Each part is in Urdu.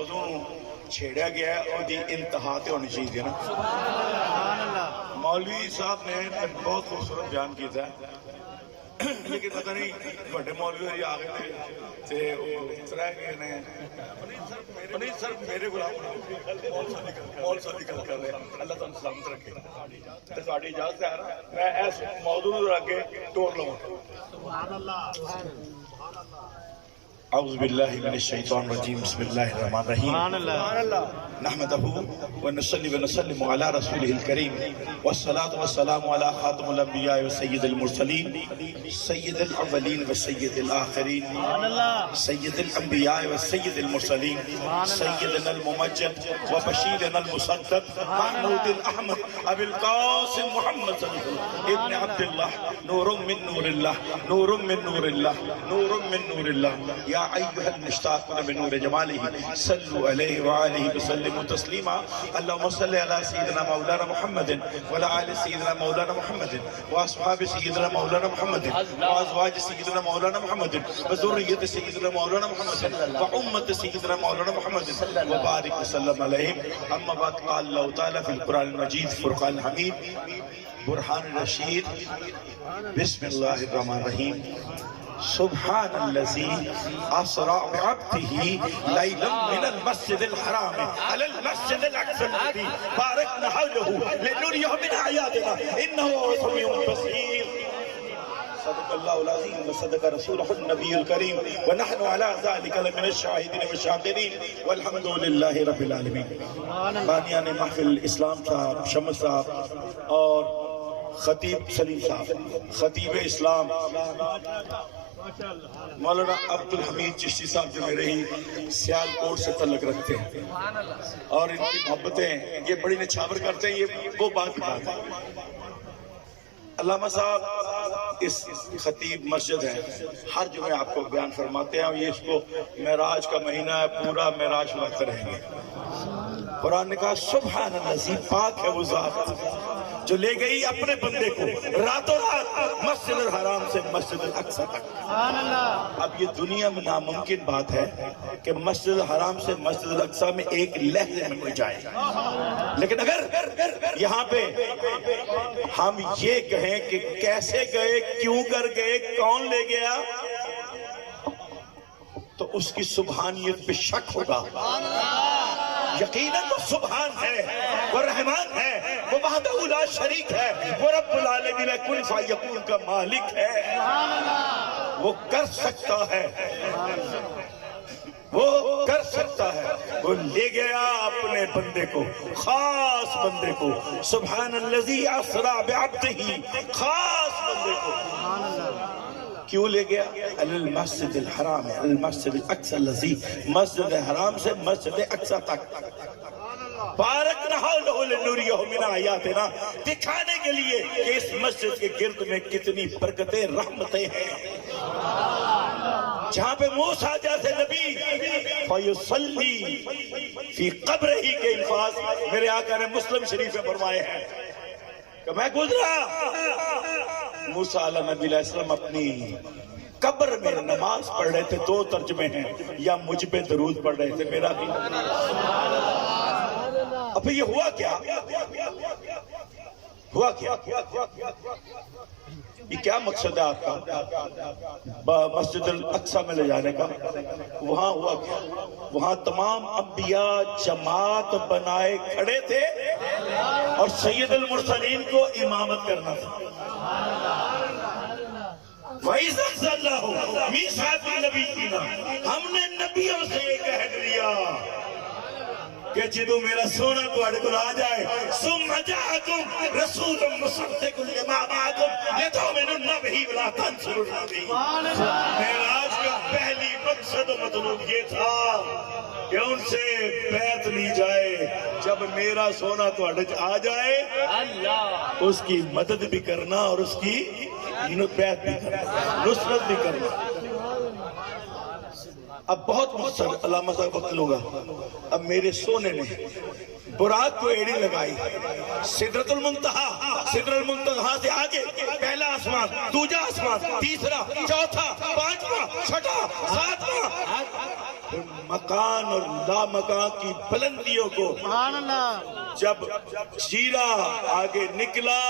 موضوع چھیڑا گیا ہے اور دی انتہا تے ہونی چاہیے نا. مولوی صاحب نے بہت خوبصورت بیان کیا تھا لیکن پتہ نہیں بڑے مولوی ہوئی آگے تھے وہ سرائے گئے نے انہیں سر میرے غلام مول صاحب نکل کر رہے ہیں. اللہ تعالیٰ سلامت رکھے تو ساڑھی اجازت ہے میں ایس موضوع رکھے ٹوٹ لوں. اعوذ باللہ من الشیطان الرجیم بسم اللہ الرحمن الرحیم نحمده ونصلي ونسلم على رسوله الكريم والصلاة والسلام على خاتم الانبیاء وسید المرسلین سید الاولین وسید الآخرین سید الانبیاء وسید المرسلین سیدنا الممجد وبشیرنا المصدق محمود الاحمد ابی القاسم محمد صلی اللہ ابن عبداللہ نور من نور اللہ نور من نور اللہ نور من نور اللہ یا ایها المشتاقون بنور جماله صلوا علیہ وآلہ وسلم تسلیما. اللہم صلی علی سیدنا مولانا محمد وعلی آل سیدنا مولانا محمد واصحاب سیدنا مولانا محمد وازواج سیدنا مولانا محمد وذریت سیدنا مولانا محمد وامت سیدنا مولانا محمد وبارک وسلم علیہم. اما بعد قال اللہ تعالی فی القرآن المجید فرقان الحمید برہان الرشید بسم اللہ الرحمن الرحیم سبحان الذي اسرى بعبده ليلا من المسجد الحرام على المسجد الاقصى الذي باركنا حوله لنريه من اياتنا انه هو سميع بصير. صدق الله العظيم وصدق رسوله النبي الكريم ونحن على ذلك لمن الشاهدين والشاكرين والحمد لله رب العالمین. بانیان محفل اسلام صاحب شمس صاحب اور خطیب سلیم صاحب خطیب اسلام مولانا عبدالحمید چشتی صاحب جو میرے ہی سیالکوٹ سے تعلق رکھتے ہیں اور ان کی محبتیں یہ بڑی نچھاور کرتے ہیں. یہ وہ بات ہے. علامہ صاحب اس خطیب مسجد ہے ہر جمعہ آپ کو بیان فرماتے ہیں اور یہ اس کو معراج کا مہینہ ہے پورا معراج وقت رہیں گے. قرآن نے کہا سبحان الذی پاک ہے وہ ذات جو لے گئی اپنے بندے کو راتوں رات مسجد الحرام سے مسجد الاقصی تک. اب یہ دنیا میں ناممکن بات ہے کہ مسجد الحرام سے مسجد الاقصی میں ایک لحظے میں کوئی جائے گا. لیکن اگر یہاں پہ ہم یہ کہیں کہ کیسے گئے کیوں کر گئے کون لے گیا تو اس کی سبحانیت پہ شک ہوگا. یقیناً وہ سبحان ہے وہ رحمان ہے وہ وحدہ لا شریک ہے وہ رب العالمین کن فیکون کا مالک ہے. وہ کر سکتا ہے وہ کر سکتا ہے. وہ لے گیا اپنے بندے کو خاص بندے کو سبحان الذی اسری بعبدہ خاص بندے کو کیوں لے گیا المسجد الحرام المسجد الاقصی الذی مسجد حرام سے مسجد اقصی تک بارکنا حولہ لنریہ من آیاتنا دکھانے کے لیے کہ اس مسجد کے گرد میں کتنی برکتیں رحمتیں ہیں. جہاں پہ موسیٰ جیسے نبی فیصلی فی قبرہ ہی کے الفاظ میرے آقا نے مسلم شریف میں فرمائے ہیں کہ میں گزرا موسیٰ علیہ نبی علیہ السلام اپنی قبر میں نماز پڑھ رہے تھے. دو ترجمے ہیں یا مجھ پہ درود پڑھ رہے تھے میرا بھی. اب یہ ہوا کیا یہ کیا مقصد ہے آپ کا مسجد الاقصی میں لے جانے کا؟ وہاں ہوا کیا وہاں تمام انبیاء جماعت بنائے کھڑے تھے اور سید المرسلین کو امامت کرنا تھا. وَإِذَا أَخَذَ اللَّهُ مِيثَاقَ النَّبِيِّينَ ہم نے نبیوں سے یہ عہد لیا کہ جدو میرا سونا تواڈے کول آ جائے ثُمَّ جَاءَكُمْ رَسُولٌ مُصَدِّقٌ لِمَا مَعَكُمْ لِتُؤْمِنُنَّ بِهِ وَلَا تَنصُرُنَّهُ بِهِ. معراج کا پہلی مقصد و مطلوب یہ تھا کہ ان سے بیعت لی جائے. جب میرا سونا تواڈے آ جائے اس کی مدد بھی کرنا اور اس کی بیعت بھی کرنا نصرت بھی کرنا. اب بہت مختصر علامہ صاحب وقت لوں گا. اب میرے سونے نے براق کو ایڑی لگائی سدرۃ المنتہا سے آگے پہلا آسمان دوجا آسمان تیسرا چوتھا پانچواں چھٹا ساتواں مکان اور لا مکان کی بلندیوں کو جب چیرا آگے نکلا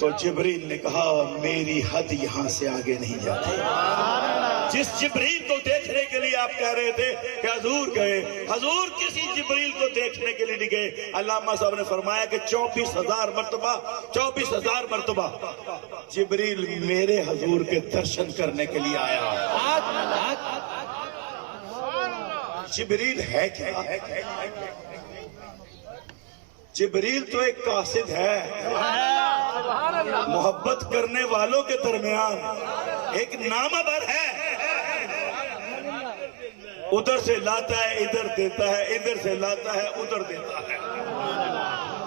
تو جبریل نے کہا میری حد یہاں سے آگے نہیں جاتی۔ جس جبریل کو دیکھنے کے لیے آپ کہہ رہے تھے کہ حضور گئے، حضور کسی جبریل کو دیکھنے کے لیے نہیں گئے۔ علامہ صاحب نے فرمایا کہ 24,000 مرتبہ جبریل میرے حضور کے درشن کرنے کے لیے آیا۔ جبریل ہے کیا؟ جبریل تو ایک قاصد ہے، محبت کرنے والوں کے درمیان ایک نامہ بر ہے، ادھر سے لاتا ہے ادھر دیتا ہے، ادھر سے لاتا ہے ادھر دیتا ہے۔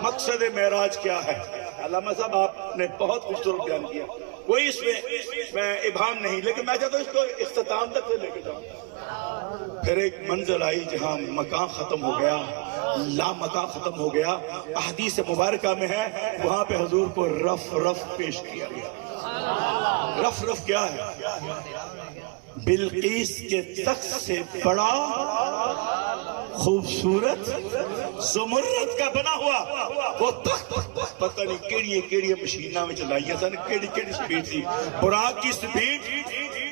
مقصد معراج کیا ہے؟ علامہ صاحب آپ نے بہت خوبصورت بیان کیا، کوئی اس میں ابہام نہیں، لیکن میں چاہتا ہوں اس کو اختتام تک سے لے کے جاؤں۔ پھر ایک منزل آئی جہاں مکان ختم ہو گیا، لا مکان ختم ہو گیا۔ احادیث مبارکہ میں ہے وہاں پہ حضور کو رف پیش کیا گیا۔ رف کیا ہے؟ بلقیس کے تخت سے بڑا خوبصورت زمرد کا بنا ہوا وہ تخت، پتہ نہیں کیڑی مشینہ میں چلائیے سن، کیڑی سپیڈ تھی، براق کی سپیڈ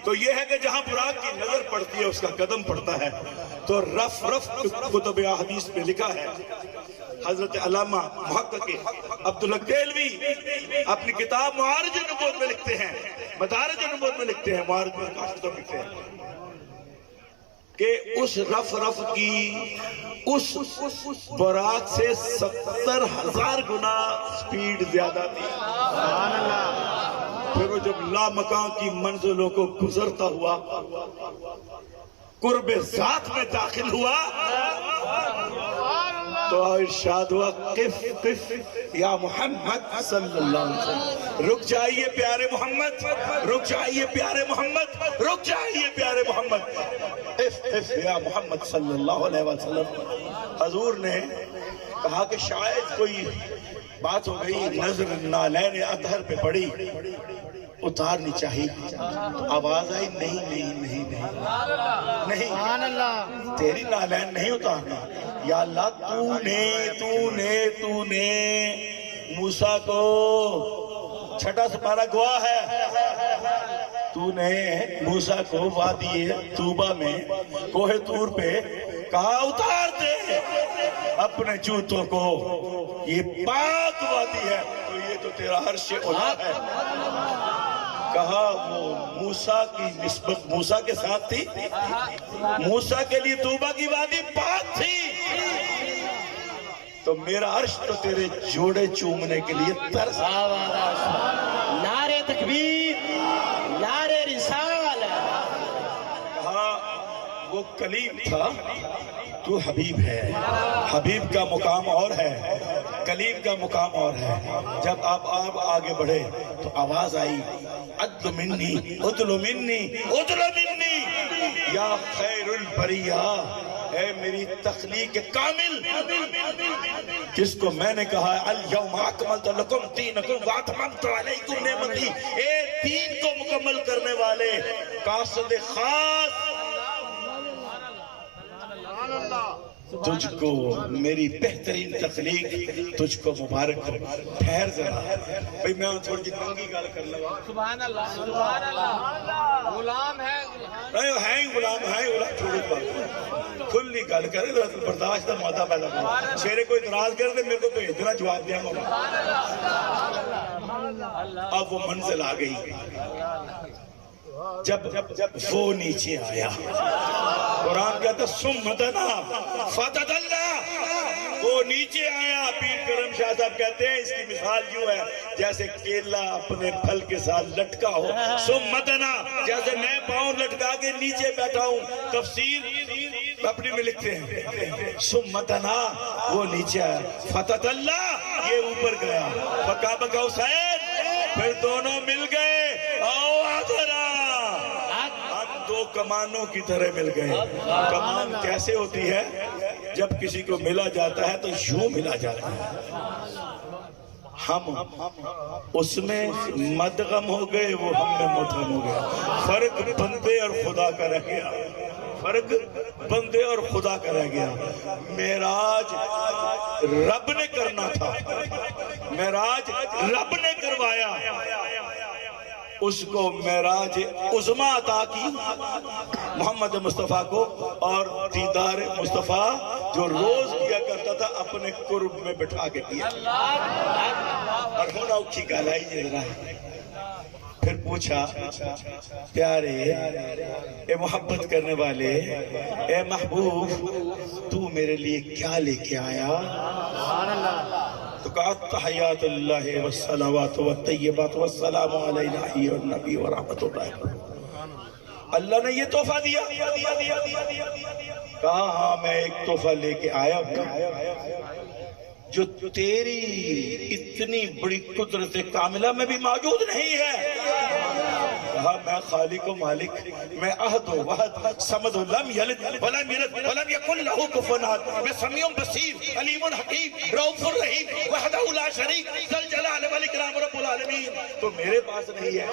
تو یہ ہے کہ جہاں براق کی نظر پڑتی ہے اس کا قدم پڑتا ہے۔ تو رف کتب احادیث میں لکھا ہے، حضرت علامہ محقق عبدالحق دہلوی اپنی کتاب معارج النبوت میں لکھتے ہیں، مدارج النبوت میں لکھتے ہیں، معارج میں کافی تو لکھتے ہیں کہ اس رف کی اس براق سے 70,000 گنا سپیڈ زیادہ تھی۔ پھر وہ جب لا مکان کی منزلوں کو گزرتا ہوا قرب ذات میں داخل ہوا تو ارشاد ہوا قف یا محمد صلی اللہ علیہ وسلم، رک جائیے پیارے محمد، رک جائیے پیارے محمد، رک جائیے پیارے محمد، قف یا محمد صلی اللہ علیہ وسلم۔ حضور نے کہا کہ شاید کوئی بات ہو گئی، نظر نالین اطہر پہ پڑی، اتارنی چاہیے۔ آواز آئی نہیں، تیری نالین نہیں اتارنا، یا اللہ تو نے موسیٰ کو چھٹا سپارہ گواہ ہے، تو نے موسیٰ کو وادی طوبہ میں کوہ طور پہ کہا اتار دے اپنے جوتوں کو، یہ پاک وادی ہے، تو یہ تو تیرا عرش اولا ہے۔ کہا وہ موسیٰ کی نسبت موسیٰ کے ساتھ تھی، موسیٰ کے لیے طوبہ کی وادی پاک تھی، تو میرا عرش تو تیرے جوڑے چومنے کے لیے ترس۔ نعرہ تکبیر، نعرہ رسالہ۔ کہا وہ کلیم تھا، تو حبیب ہے، حبیب کا مقام اور ہے، کلیم کا مقام اور ہے۔ جب آپ آگے بڑھے تو آواز آئی ادل منی ادل منی ادل منی یا خیر البریہ، اے میری تخلیق کامل، جس کو میں نے کہا الیوم اکملت لکم دینکم واتممت علیکم نعمتی، اے دین کو مکمل کرنے والے قاصد خاص، تجھ کو میری بہترین تخلیق، تجھ کو مبارک ہو۔ ٹھہر ذرا بھئی میں تھوڑی جی کنگی گال کر لگا۔ سبحان اللہ، سبحان اللہ، غلام ہے، ہے غلام چھوڑی بات کھلی گل کرے تو برداشت کا مادہ پیدا کرو، شیرے کو اعتراض کر دے میرے کو بھیج دینا، جواب دیا گا۔ اب وہ منزل آ گئی، جب وہ نیچے آیا، قرآن کہتا ثم دنا فتدلی، وہ نیچے آیا۔ پیر کرم شاہ صاحب کہتے ہیں اس کی مثال یوں ہے جیسے کیلا اپنے پھل کے ساتھ لٹکا ہو، ثم دنا جیسے میں پاؤں لٹکا کے نیچے بیٹھا ہوں، تفسیر اپنی میں لکھتے ہیں ثم دنا، وہ نیچے آیا، فتدلی یہ اوپر گیا، بکا حسین، پھر دونوں مل گئے، آؤ آدھرا، دو کمانوں کی طرح مل گئے۔ کمان کیسے ہوتی ہے؟ جب کسی کو ملا جاتا ہے تو یوں ملا جاتا ہے، ہم اس میں مدغم ہو گئے، وہ ہم میں مدغم ہو گیا۔ فرق بندے اور خدا کا رہ گیا، فرق بندے اور خدا کا رہ گیا۔ معراج رب نے کرنا تھا، معراج رب نے کروایا، اس کو معراج عظمیٰ عطا کی محمد مصطفیٰ کو، اور دیدار مصطفیٰ جو روز کیا کرتا تھا اپنے قرب میں بٹھا کے کیا۔ اور ہونا اکھی گالائی جدرا ہے۔ پھر پوچھا پیارے اے محبت کرنے والے اے محبوب تو میرے لیے کیا لے کے آیا؟ تو کہا تحیات اللہ والصلوات والطیبات والسلام علینا ایھا النبی ورحمۃ اللہ۔ اللہ نے یہ تحفہ دیا؟ کہا ہاں میں ایک تحفہ لے کے آیا ہوں جو تیری اتنی بڑی قدرت کاملہ میں بھی موجود نہیں ہے۔ کہا میں خالق و مالک، میں احد و وحد صمد و لم یلد ولم یولد ولم یکن لہ کفوا احد، میں سمیع بصیر علیم حکیم رؤوف الرحیم وحدہ لا شریک ذی الجلال والاکرام رب العالمین۔ تو میرے پاس نہیں ہے؟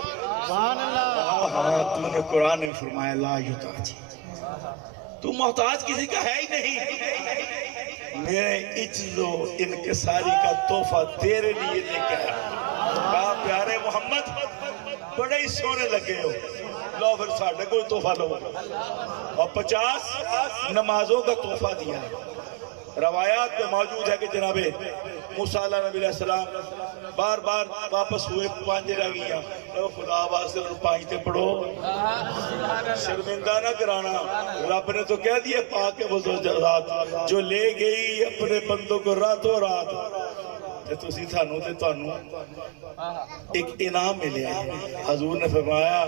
سبحان اللہ۔ ہاں تو نے قرآن میں فرمایا لا یحتاج، تو محتاج کسی کا ہے ہی نہیں۔ میرے عجز و انکساری کا تحفہ تیرے لیے لے کے آیا۔ کہا پیارے محمد بڑے ہی سونے لگے ہو، لو پھر ساڑھے کوئی تحفہ لو، اور 50 نمازوں کا تحفہ دیا۔ روایات میں موجود ہے کہ جناب موسیٰ علیہ السلام بار بار واپس ہوئے، پانچ رہ گیا، خدا واسطے پانچتے پڑھو، شرمندہ نہ کرانا۔ رب نے تو کہہ دیا پاک وہ ذات جو لے گئی اپنے بندوں کو راتوں رات، تو اسی تھانوں تے تھانوں ایک انعام ملے۔ حضور نے فرمایا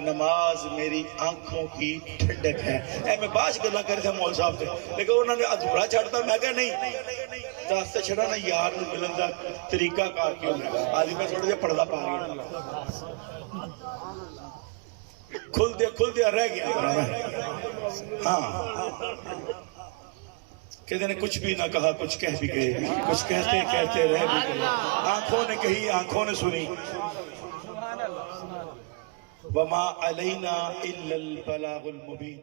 نماز میری آنکھوں کی ٹھنڈک ہے۔ اے میں باش گلا کر تھا مول صاحب سے، لیکن انہوں نے ادھورا چھڑتا، میں کہا نہیں داستے چھڑا نا یار نے ملن دا طریقہ کار کیوں ہے۔ آدھی میں تھوڑے جے پڑھدا پا گیا، کھل دیا رہ گیا۔ ہاں کہتے نے کچھ بھی نہ کہا، کچھ کہہ بھی گئے، کچھ کہتے کہتے رہ بھی گئے، آنکھوں نے کہی آنکھوں نے سنی۔ وما علینا الا البلاغ المبین۔